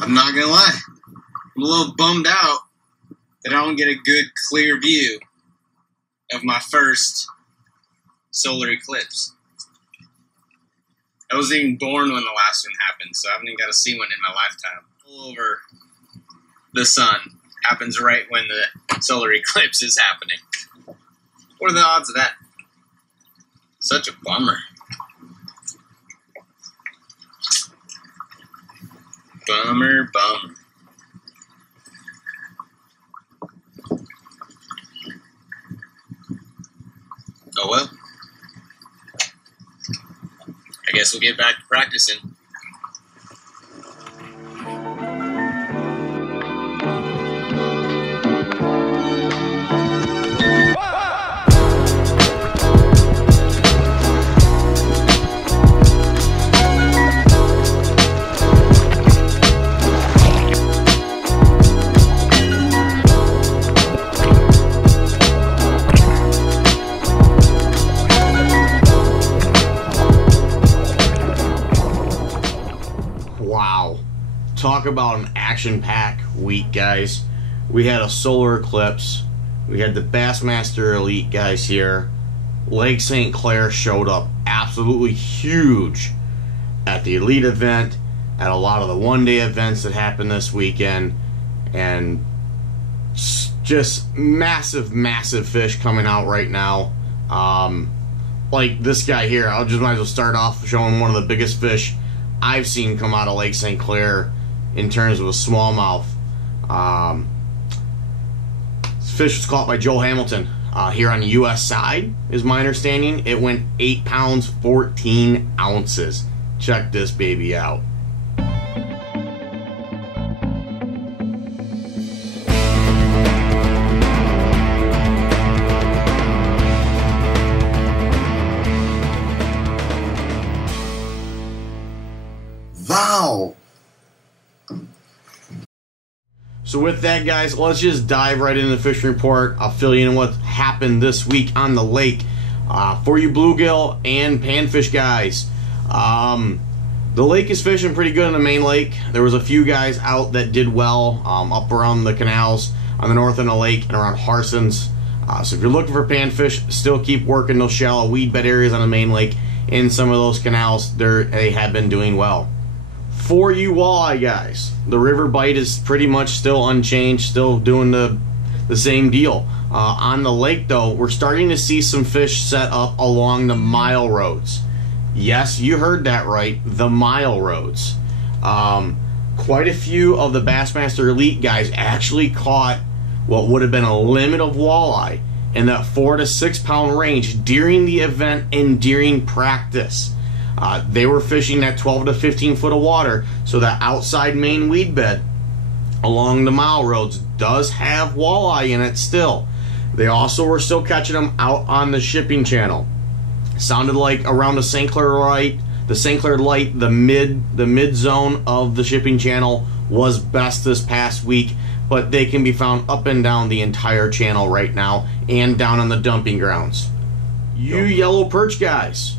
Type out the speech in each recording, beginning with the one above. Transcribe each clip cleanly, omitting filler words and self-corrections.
I'm not gonna lie, I'm a little bummed out that I don't get a good, clear view of my first solar eclipse. I wasn't even born when the last one happened, so I haven't even got to see one in my lifetime. All over the sun happens right when the solar eclipse is happening. What are the odds of that? Such a bummer. Bummer, bummer. Oh well. I guess we'll get back to practicing. Talk about an action-packed week, guys. We had a solar eclipse. We had the Bassmaster Elite guys here. Lake St. Clair showed up absolutely huge at the Elite event, at a lot of the one-day events that happened this weekend, and just massive, massive fish coming out right now. Like this guy here, might as well start off showing one of the biggest fish I've seen come out of Lake St. Clair in terms of a smallmouth. This fish was caught by Joe Hamilton here on the U.S. side, is my understanding. It went 8 pounds, 14 ounces. Check this baby out. Wow. So with that, guys, let's just dive right into the fishing report. I'll fill you in what happened this week on the lake for you bluegill and panfish guys. The lake is fishing pretty good in the main lake. There was a few guys out that did well up around the canals on the north end of the lake and around Harson's. So if you're looking for panfish, still keep working those shallow weed bed areas on the main lake. In some of those canals, they have been doing well. For you walleye guys, the river bite is pretty much still unchanged, still doing the same deal. On the lake though, we're starting to see some fish set up along the mile roads. Yes, you heard that right, the mile roads. Quite a few of the Bassmaster Elite guys actually caught what would have been a limit of walleye in that 4 to 6 pound range during the event and during practice. They were fishing that 12 to 15 foot of water, so that outside main weed bed along the mile roads does have walleye in it still. They also were still catching them out on the shipping channel. Sounded like around the St. Clair Light, the mid zone of the shipping channel was best this past week, but they can be found up and down the entire channel right now and down on the dumping grounds. You yellow perch guys.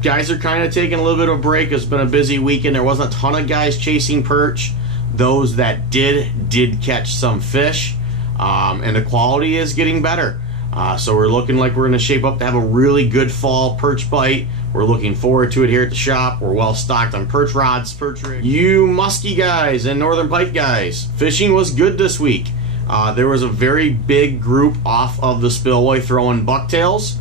Guys are kind of taking a little bit of a break. It's been a busy weekend. There wasn't a ton of guys chasing perch. Those that did catch some fish, and the quality is getting better. So we're looking like we're going to shape up to have a really good fall perch bite. We're looking forward to it here at the shop. We're well stocked on perch rods, perch rigs. You muskie guys and northern pike guys, fishing was good this week. There was a very big group off of the spillway throwing bucktails.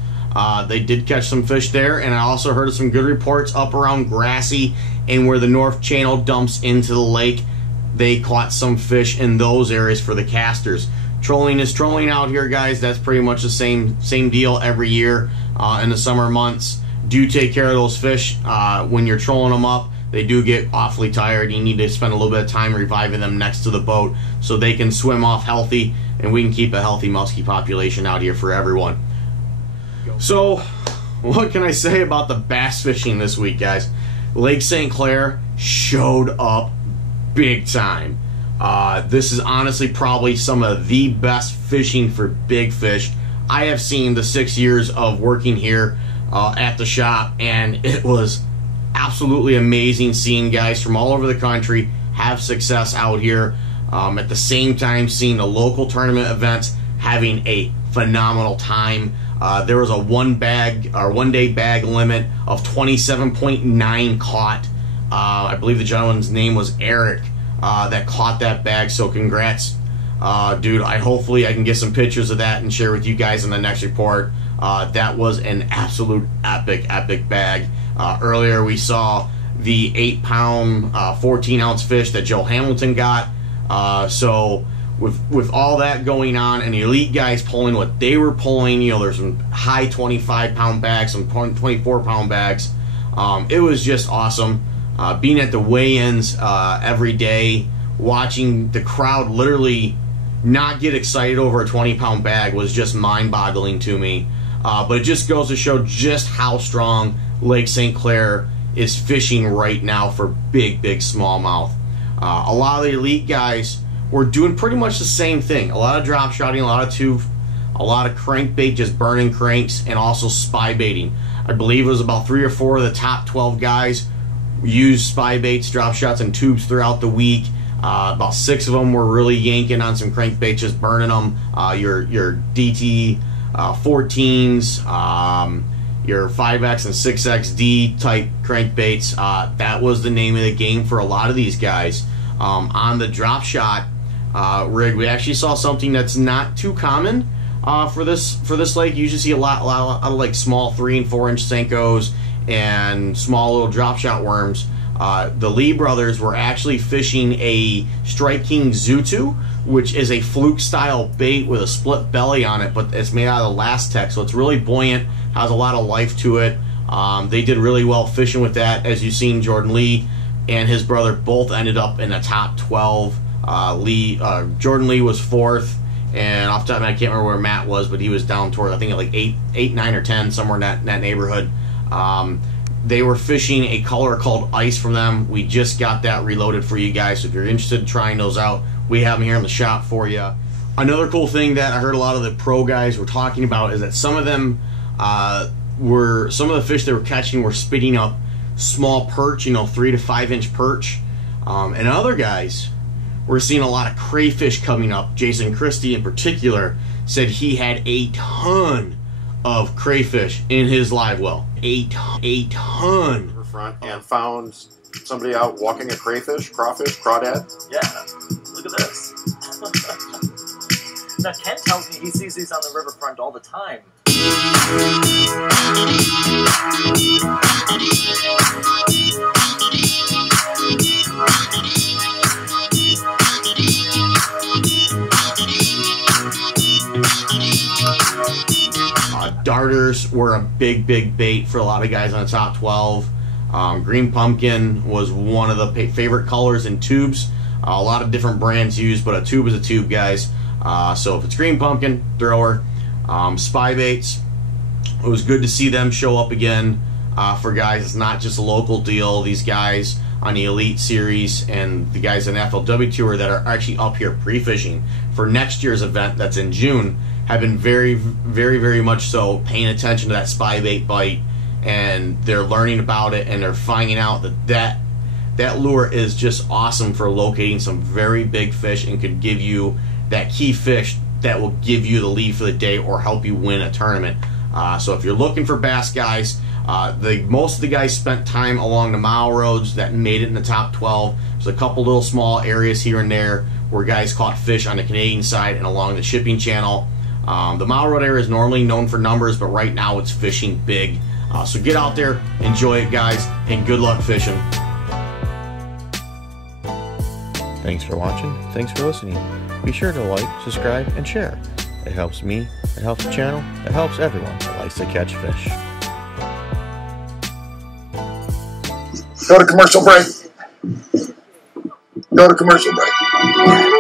They did catch some fish there, and I also heard some good reports up around Grassy and where the North Channel dumps into the lake. They caught some fish in those areas for the casters. Trolling is trolling out here, guys. That's pretty much the same deal every year in the summer months. Do take care of those fish when you're trolling them up. They do get awfully tired. You need to spend a little bit of time reviving them next to the boat so they can swim off healthy, and we can keep a healthy muskie population out here for everyone. So, what can I say about the bass fishing this week, guys? Lake St. Clair showed up big time. This is honestly probably some of the best fishing for big fish I have seen the 6 years of working here at the shop, and it was absolutely amazing seeing guys from all over the country have success out here. At the same time, seeing the local tournament events having a phenomenal time. There was a one-day bag limit of 27.9 caught. I believe the gentleman's name was Eric that caught that bag. So congrats, dude. Hopefully I can get some pictures of that and share with you guys in the next report. That was an absolute epic bag. Earlier we saw the 8-pound, 14-ounce fish that Joe Hamilton got. So with all that going on and the elite guys pulling what they were pulling, you know, there's some high 25-pound bags, some 24-pound bags. It was just awesome. Being at the weigh-ins every day, watching the crowd literally not get excited over a 20-pound bag was just mind-boggling to me. But it just goes to show just how strong Lake St. Clair is fishing right now for big smallmouth. A lot of the elite guys were doing pretty much the same thing. A lot of drop shotting, a lot of tube, a lot of crankbait, just burning cranks, and also spy baiting. I believe it was about 3 or 4 of the top 12 guys used spy baits, drop shots, and tubes throughout the week. About 6 of them were really yanking on some crankbait, just burning them. Your DT 14s, your 5X and 6XD type crankbaits. That was the name of the game for a lot of these guys. On the drop shot rig, we actually saw something that's not too common for this lake. You usually see a lot of like small 3 and 4 inch Senkos and small little drop shot worms. The Lee brothers were actually fishing a Strike King Zutu, which is a fluke style bait with a split belly on it, but it's made out of Lastec, so it's really buoyant, has a lot of life to it. They did really well fishing with that. As you've seen, Jordan Lee and his brother both ended up in the top 12. Jordan Lee was 4th, and off the top of my head, I can't remember where Matt was, but he was down toward, I think, at like 8, 9, or 10, somewhere in that neighborhood. They were fishing a color called Ice from them. We just got that reloaded for you guys, so if you're interested in trying those out, we have them here in the shop for you. Another cool thing that I heard a lot of the pro guys were talking about is that some of them some of the fish they were catching were spitting up small perch, you know, 3 to 5 inch perch, and other guys were seeing a lot of crayfish coming up. Jason Christie in particular said he had a ton of crayfish in his live well. A ton. Front and found somebody out walking a crayfish, crawfish, crawdad. Yeah, look at this. Now Ken tells me he sees these on the riverfront all the time. Darters were a big bait for a lot of guys on the top 12. Green pumpkin was one of the favorite colors in tubes. A lot of different brands used, but a tube is a tube, guys. So if it's green pumpkin, thrower. Spy baits, it was good to see them show up again for guys. It's not just a local deal. These guys on the Elite Series and the guys on the FLW Tour that are actually up here pre-fishing for next year's event that's in June have been very much so paying attention to that spy bait bite, and they're learning about it, and they're finding out that lure is just awesome for locating some very big fish and could give you that key fish that will give you the lead for the day or help you win a tournament. So if you're looking for bass, guys, most of the guys spent time along the mile roads that made it in the top 12. There's a couple little small areas here and there where guys caught fish on the Canadian side and along the shipping channel. The mile road area is normally known for numbers, but right now it's fishing big. So get out there, enjoy it, guys, and good luck fishing. Thanks for watching. Thanks for listening. Be sure to like, subscribe, and share. It helps me, it helps the channel, it helps everyone that likes to catch fish. Go to commercial break. Go to commercial break.